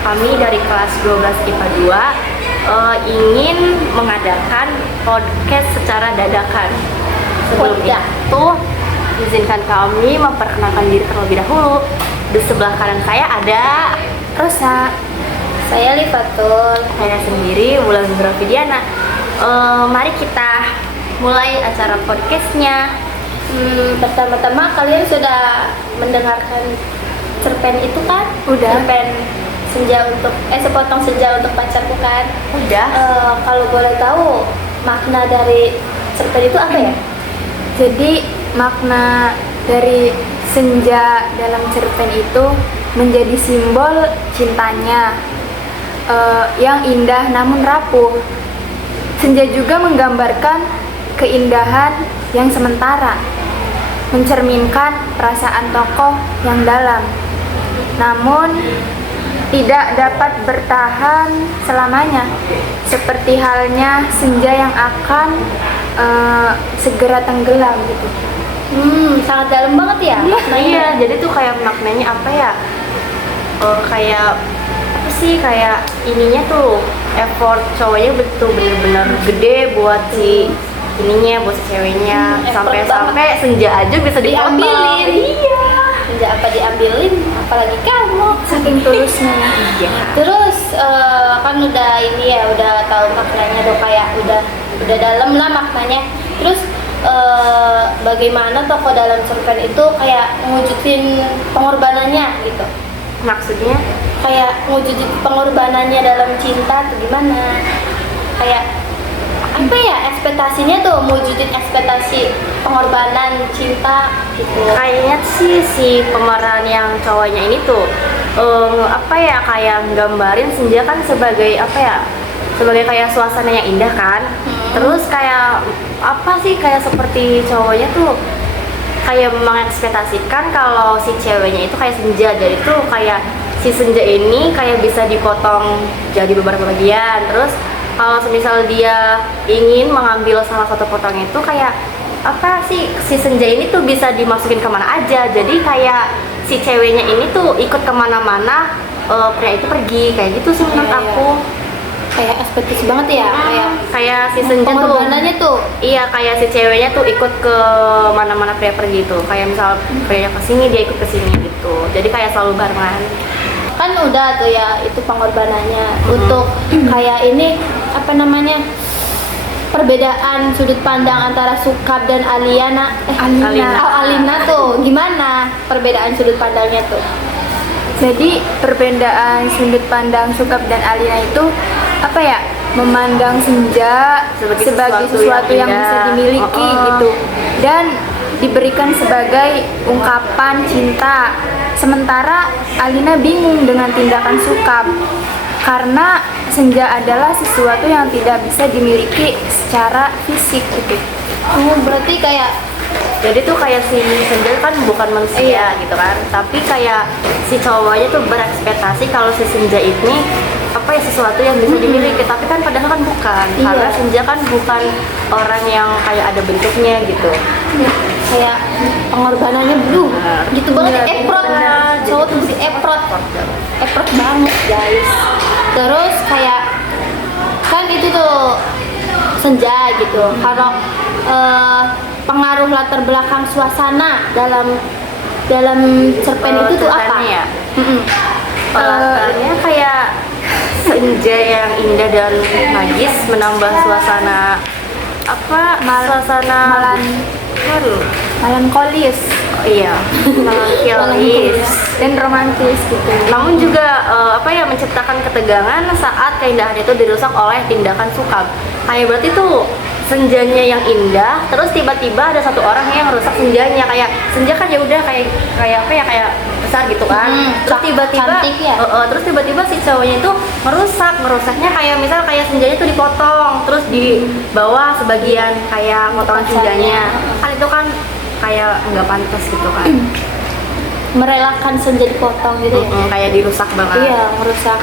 kami dari kelas 12 IPA 2 ingin mengadakan podcast secara dadakan. Sebelum itu, izinkan kami memperkenalkan diri terlebih dahulu. Di sebelah kanan saya ada Rosa. Saya Lifatul. Saya sendiri Wulan Fidiana. Mari kita mulai acara podcastnya. Pertama-tama kalian sudah mendengarkan cerpen itu kan? Udah. Cerpen senja untuk sepotong senja untuk pacarku kan? Udah. Kalau boleh tahu makna dari cerpen itu apa ya? Jadi makna dari senja dalam cerpen itu menjadi simbol cintanya yang indah namun rapuh. Senja juga menggambarkan keindahan yang sementara, mencerminkan perasaan tokoh yang dalam, namun tidak dapat bertahan selamanya, seperti halnya senja yang akan segera tenggelam gitu. Sangat dalam banget ya maknanya. Iya, jadi tuh kayak maknanya apa ya? Kayak apa sih, kayak ininya tuh effort cowoknya betul bener-bener gede buat si ininya, buat si ceweknya, sampai senja aja bisa Diambilin. Iya. Senja apa diambilin, apalagi kamu. Saking tulusnya. Iya. Terus kan udah ini ya, udah tahu maknanya tuh, kayak udah dalam lah maknanya. Terus bagaimana tokoh dalam cerpen itu kayak mewujudin pengorbanannya gitu. Maksudnya Kayak mewujudin pengorbanannya dalam cinta tuh gimana? Kayak apa ya, ekspektasinya tuh mewujudin ekspektasi pengorbanan cinta gitu. kayaknya sih si pemeran yang cowoknya ini tuh apa ya, kayak nggambarin senja kan sebagai apa ya, sebagai kayak suasana yang indah kan. Terus kayak apa sih, kayak seperti cowoknya tuh kayak mengekspektasikan kalau si ceweknya itu kayak senja, jadi tuh kayak si senja ini kayak bisa dipotong jadi beberapa bagian. Terus kalau semisal dia ingin mengambil salah satu potong itu, kayak apa sih, si senja ini tuh bisa dimasukin kemana aja, jadi kayak si ceweknya ini tuh ikut kemana-mana pria itu pergi, kayak gitu sih menurut Iya, aku. Kayak ekspektasi banget ya, Kayak si senja tuh, pengorbanannya tuh. iya, kayak si ceweknya tuh ikut ke mana-mana pria pergi tuh, kayak misal pria kesini dia ikut kesini gitu, jadi kayak selalu barengan. Kan udah tuh ya itu pengorbanannya. Untuk kayak ini apa namanya, perbedaan sudut pandang antara Sukab dan Aliana Alina tuh gimana perbedaan sudut pandangnya tuh? Jadi perbedaan sudut pandang Sukab dan Alina itu apa ya, memandang senja sebagai sesuatu yang bisa dimiliki gitu, dan diberikan sebagai ungkapan cinta. Sementara Alina bingung dengan tindakan Sukab karena senja adalah sesuatu yang tidak bisa dimiliki secara fisik gitu. Berarti kayak Jadi tuh kayak si senja kan bukan manusia gitu kan, tapi kayak si cowoknya tuh berekspektasi kalau si senja ini apa ya, sesuatu yang bisa dimiliki, tapi kan padahal kan bukan. Karena senja kan bukan orang yang kayak ada bentuknya gitu. kayak pengorbanannya gitu banget, eprot. Cowok tuh si eprot banget guys. Terus kayak kan itu tuh senja gitu. Kalau pengaruh latar belakang suasana dalam cerpen itu tuh apa? Ya? Latarnya kayak senja yang indah dan magis menambah suasana suasana Melankolis. Oh iya, melankolis dan romantis gitu. Namun juga menciptakan ketegangan saat keindahan itu dirusak oleh tindakan Sukab. Kayak berarti tuh senjanya yang indah, terus tiba-tiba ada satu orang yang merusak senjanya. Kayak senja kan ya udah kayak apa ya, kayak besar gitu kan. Terus tiba-tiba terus tiba-tiba si cowoknya itu merusaknya kayak misal kayak senjanya tuh dipotong, terus di bawah sebagian kayak potongan senjanya. Kan itu kan kayak nggak pantas gitu kan. Merelakan senja dipotong gitu ya. Kayak dirusak banget. Iya, merusak.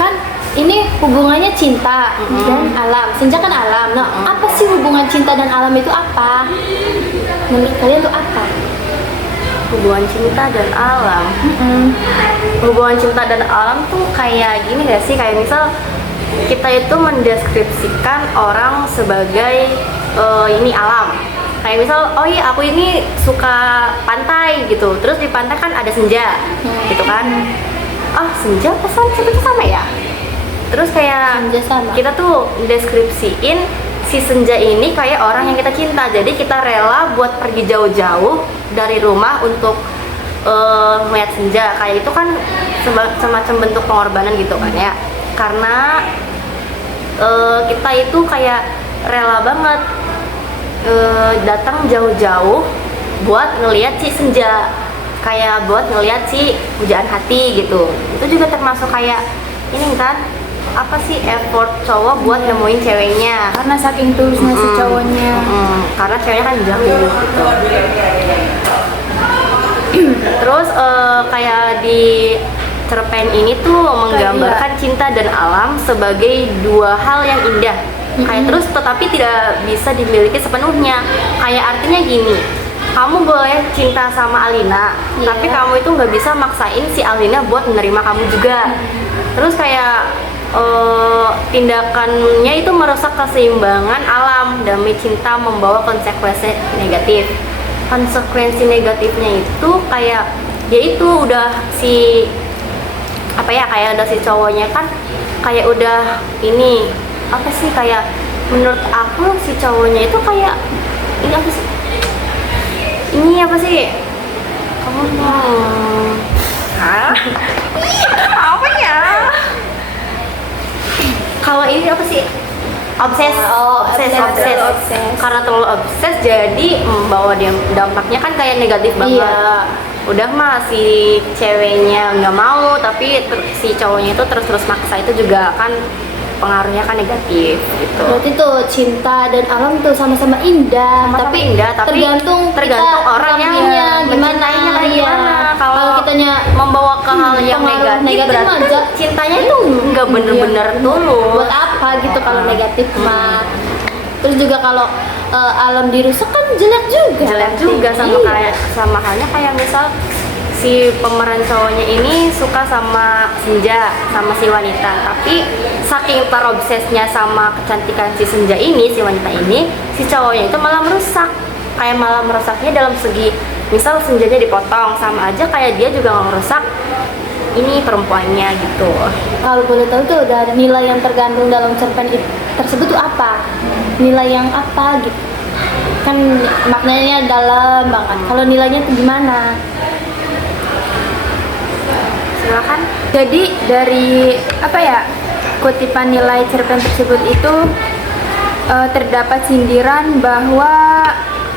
Kan ini hubungannya cinta dan alam. Senja kan alam. Nah, apa sih hubungan cinta dan alam itu apa? Menurut kalian itu apa? Hubungan cinta dan alam. hubungan cinta dan alam tuh kayak gini gak sih, kayak misal kita itu mendeskripsikan orang sebagai ini alam. Kayak misal, oh iya aku ini suka pantai gitu, terus di pantai kan ada senja gitu kan. Ah senja pesan sebetulnya sama ya. Terus kayak Senja sama. kita tuh deskripsiin si senja ini kayak orang yang kita cinta. Jadi kita rela buat pergi jauh-jauh dari rumah untuk melihat senja. Kayak itu kan semacam bentuk pengorbanan gitu kan ya. Karena kita itu kayak rela banget datang jauh-jauh buat ngelihat si senja, kayak buat ngelihat si pujaan hati gitu. Itu juga termasuk kayak ini kan, apa sih, effort cowok buat nemuin ceweknya. Karena saking tulusnya si cowoknya. Karena ceweknya kan jauh gitu. Terus kayak di cerpen ini tuh menggambarkan cinta dan alam sebagai dua hal yang indah. Kayak terus tetapi tidak bisa dimiliki sepenuhnya. Kayak artinya gini, kamu boleh cinta sama Alina, tapi kamu itu nggak bisa maksain si Alina buat menerima kamu juga. Terus kayak tindakannya itu merusak keseimbangan alam. Demi cinta membawa konsekuensi negatif. Konsekuensi negatifnya itu kayak dia itu udah si apa ya, kayak udah si cowoknya kan kayak udah ini apa sih, kayak menurut aku si cowoknya itu kayak ini apa sih, ini apa sih, kamu apa ya, kalau ini apa sih, obses. Karena terlalu obses jadi membawa dia dampaknya kan kayak negatif banget. Udah mah si ceweknya nggak mau, tapi si cowoknya itu terus maksa, itu juga kan pengaruhnya kan negatif gitu. Berarti tuh cinta dan alam tuh sama-sama indah, tapi tergantung orang yang mencintainya kayak gimana. Kalau kitanya membawa ke hal yang negatif berarti aja, cintanya itu nggak bener-bener tulus. buat apa gitu kalau negatif mah. Terus juga kalau alam dirusak kan jelek juga sama halnya kayak misal si pemeran cowoknya ini suka sama senja, sama si wanita, tapi saking terobsesnya sama kecantikan si senja ini, si wanita ini, si cowoknya itu malah merusak. Kayak malah merusaknya dalam segi misal senjanya dipotong, sama aja kayak dia juga ngerusak ini perempuannya gitu. Kalau boleh tahu tuh udah ada nilai yang tergandung dalam cerpen tersebut tuh apa? Nilai yang apa gitu? Kan maknanya dalam banget. Kalau nilainya tuh gimana? Silakan. Jadi dari apa ya, kutipan nilai cerpen tersebut itu terdapat sindiran bahwa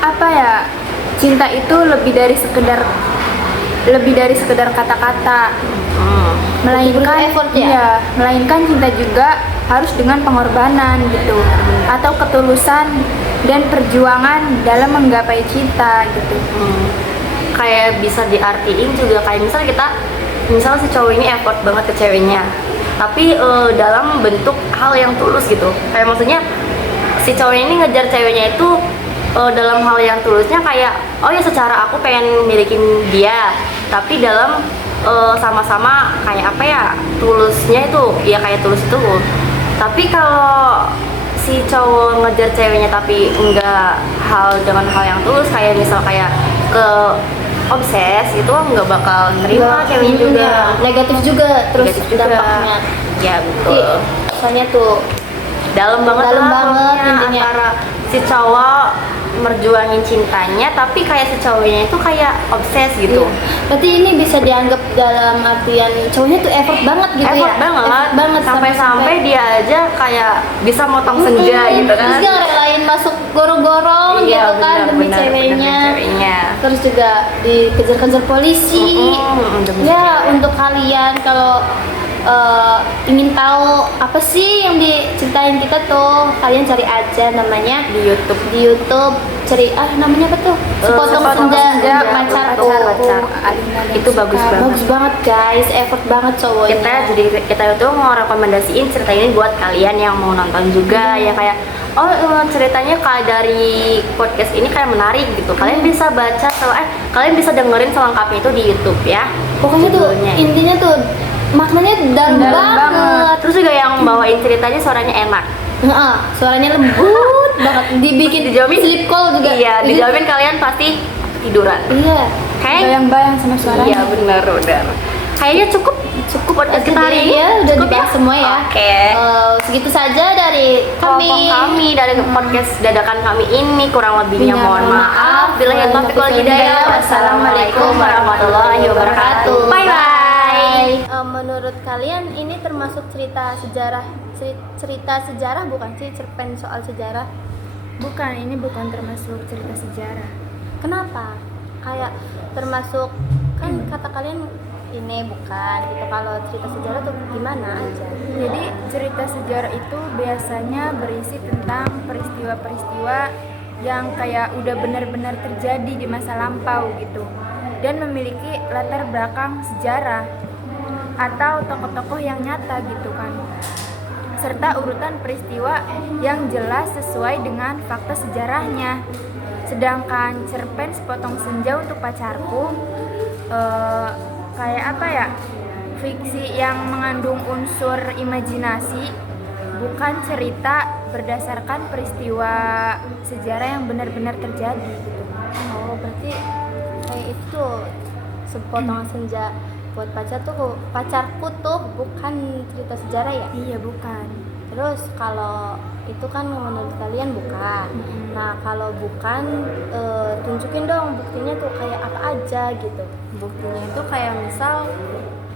apa ya, cinta itu lebih dari sekedar kata-kata, melainkan effort ya? melainkan cinta juga harus dengan pengorbanan gitu, atau ketulusan dan perjuangan dalam menggapai cinta gitu. Kayak bisa diartiin juga kayak misal si cowok ini effort banget ke ceweknya, tapi dalam bentuk hal yang tulus gitu. Kayak maksudnya si cowok ini ngejar ceweknya itu dalam hal yang tulusnya, kayak oh ya secara aku pengen milikin dia, tapi dalam sama-sama kayak apa ya, tulusnya itu ya kayak tulus itu. Tapi kalau si cowok ngejar ceweknya tapi enggak dengan hal yang tulus, kayak misal kayak ke obses, itu nggak bakal nerima ceweknya juga. Negatif juga terus dampaknya. Ya betul. Soalnya tuh dalam banget intinya. Antara si cowok merjuangin cintanya, tapi kayak si cowoknya itu kayak obses gitu. Berarti ini bisa dianggap dalam artian cowoknya tuh effort banget gitu Effort ya? banget sampai dia aja kayak bisa motong senja gitu kan. Terus dia ngerelain masuk gorong-gorong gitu kan demi ceweknya. Terus juga dikejar-kejar polisi. Ya untuk kalian kalau ingin tahu apa sih yang diceritain kita tuh, kalian cari aja namanya di YouTube cari namanya apa tuh, sepotong senja pacarku. Itu bagus banget guys, effort banget cowoknya. Kita itu mau rekomendasiin cerita ini buat kalian yang mau nonton juga. Ya kayak ceritanya kayak dari podcast ini kayak menarik gitu, kalian bisa baca kalian bisa dengerin selengkapnya itu di YouTube ya. Pokoknya tuh intinya tuh maknanya dalam Dalam banget. Terus juga yang bawain ceritanya suaranya enak. Heeh, suaranya lembut banget. Dibikin Dijamin sleep call juga. Iya, dijamin kalian pasti tiduran. Iya. Kayak Bayang-bayang sama suaranya. iya benar. Kayaknya cukup podcast kita hari ini. Ya, udah Cukup dibahas semua ya. Oke. Segitu saja dari Kelompok kami dari podcast dadakan kami ini, kurang lebihnya mohon maaf. Bila ya taufiq wal hidayah. Wassalamualaikum warahmatullahi wabarakatuh. Bye bye. Menurut kalian ini termasuk cerita sejarah bukan sih, cerpen soal sejarah? Bukan, ini bukan termasuk cerita sejarah. Kenapa? Kayak termasuk kan kata kalian ini bukan gitu. Kalau cerita sejarah tuh gimana aja? Jadi cerita sejarah itu biasanya berisi tentang peristiwa-peristiwa yang kayak udah benar-benar terjadi di masa lampau gitu, dan memiliki latar belakang sejarah atau tokoh-tokoh yang nyata gitu kan, serta urutan peristiwa yang jelas sesuai dengan fakta sejarahnya. Sedangkan cerpen Sepotong Senja Untuk Pacarku kayak apa ya, fiksi yang mengandung unsur imajinasi, bukan cerita berdasarkan peristiwa sejarah yang benar-benar terjadi gitu. Oh, berarti kayak itu Sepotong Senja buat pacarku tuh bukan cerita sejarah ya? Iya, bukan. Terus kalau itu kan menurut kalian bukan. Nah, kalau bukan tunjukin dong buktinya tuh kayak apa aja gitu. Buktinya itu kayak misal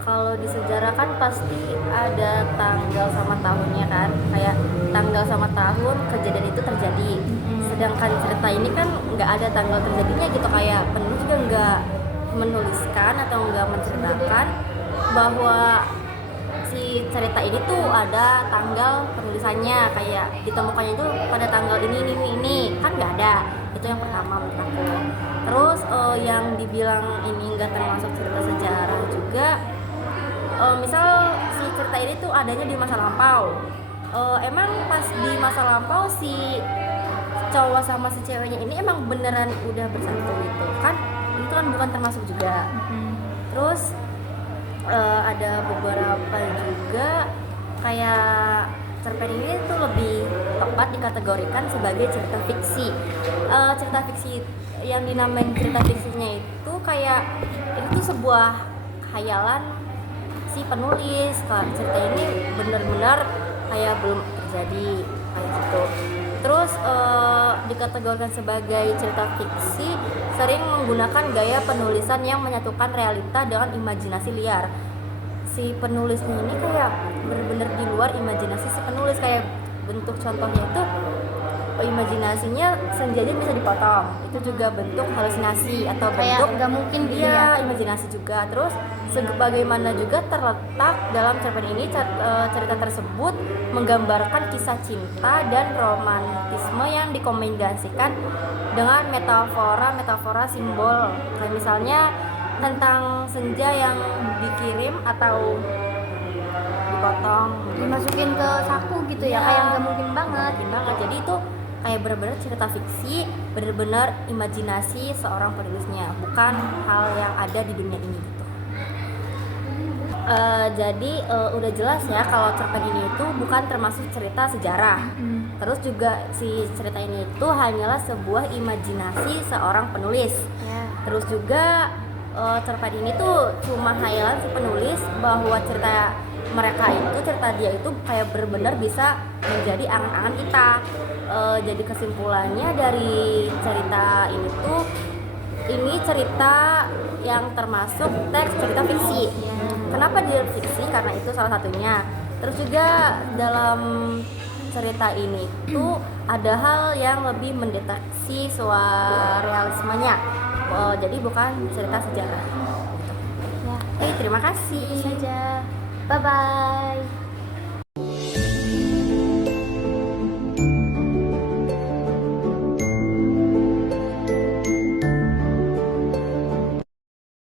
kalau di sejarah kan pasti ada tanggal sama tahunnya kan, kayak tanggal sama tahun kejadian itu terjadi. Sedangkan cerita ini kan nggak ada tanggal terjadinya gitu, kayak penulis juga nggak menuliskan atau nggak menceritakan bahwa si cerita ini tuh ada tanggal penulisannya, kayak ditemukannya itu pada tanggal ini kan nggak ada. Itu yang pertama menurut aku. Terus yang dibilang ini nggak termasuk cerita sejarah juga, misal si cerita ini tuh adanya di masa lampau. Emang pas di masa lampau si cowok sama si ceweknya ini emang beneran udah bersatu gitu kan, itu kan bukan termasuk juga. Terus ada beberapa juga kayak cerpen ini tuh lebih tepat dikategorikan sebagai cerita fiksi. Cerita fiksi yang dinamain cerita fiksinya itu kayak itu sebuah khayalan si penulis. Kalau cerita ini benar-benar kayak belum terjadi kayak gitu. Terus dikategorikan sebagai cerita fiksi sering menggunakan gaya penulisan yang menyatukan realita dengan imajinasi liar. Si penulisnya ini kayak benar-benar di luar imajinasi si penulis, kayak bentuk contohnya itu imajinasinya senjanya bisa dipotong, itu juga bentuk halusinasi atau Kayak bentuk nggak mungkin gitu iya, ya. imajinasi juga. Terus sebagaimana juga terletak dalam cerpen ini, cerita tersebut menggambarkan kisah cinta dan romantisme yang dikombinasikan dengan metafora simbol, kayak misalnya tentang senja yang dikirim atau dipotong, Dimasukin ke saku gitu ya, Iya. kayak nggak mungkin banget. mungkin banget. Jadi itu kayak benar-benar cerita fiksi, benar-benar imajinasi seorang penulisnya, bukan hal yang ada di dunia ini gitu. Jadi udah jelas ya kalau cerpen ini itu bukan termasuk cerita sejarah. Terus juga si cerita ini itu hanyalah sebuah imajinasi seorang penulis. Ya. Terus juga cerpen ini tuh cuma hayalan si penulis, bahwa cerita mereka itu, cerita dia itu kayak benar-benar bisa menjadi angan-angan kita. Jadi kesimpulannya dari cerita ini tuh, ini cerita yang termasuk teks cerita fiksi. Kenapa dia fiksi? Karena itu salah satunya. Terus juga dalam cerita ini tuh ada hal yang lebih mendeteksi surrealismenya. Jadi bukan cerita sejarah. Ya, Oke, terima kasih. saja. Bye bye.